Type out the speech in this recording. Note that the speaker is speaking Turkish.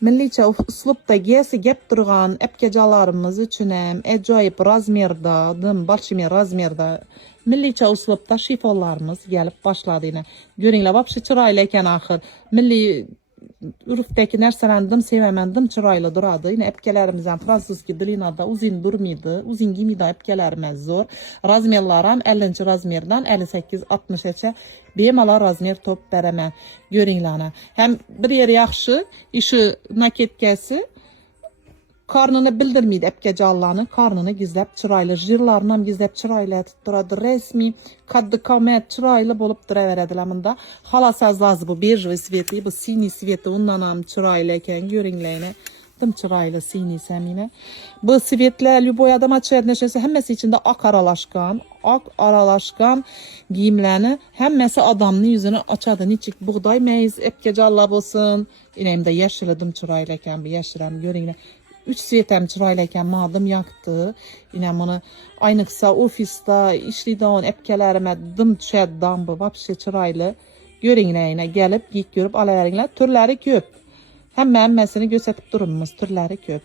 Milliçe uslupda giysi gep durgan epkecalarımız üçün hem acayip razmerda, dım barşimi razmerda milliçe uslupda şifollarımız gelip başladı yine. Görünle vapşı çırayla eken ahır. Milli ürüfteki nerselendim sevemendim çırayla duradı. Yine epkelerimizden Fransızki dilinada uzun durmuydu. Uzun gimida epkelerimiz zor. Razmerlaram 50. razmerdan 58-60'e bemala razmer top beremen. Görünlana. Hem bir yer yaxşı işi naketkesi karnını bildirmeydi epkecallarının karnını gizlep çıraylı jirlarından gizlep çıraylı tutturadu resmi kaddı kamet çıraylı bolup duraveredilamında hala sazlazı bu bejvi sveti bu sini sveti ondanam çıraylı eken görünleyine dım çıraylı sini semine bu svetler lüboy adam açıya neşesi hemmesi içinde ak aralaşkan giyimlerini hemmesi adamın yüzünü açadı niçik buğday meyiz epkecalla bolsun yine de yeşiledim çıraylı eken bir yeşilem görünle 3 svetem çıraylayken madım yaktı. Yine bunu aynıksa ofiste işliden epkelerime dım çed dambı vapşı çıraylı görünleyine gelip giyip görüp alayarınlar türleri köp. Hemmesini gösterip durumumuz türleri köp.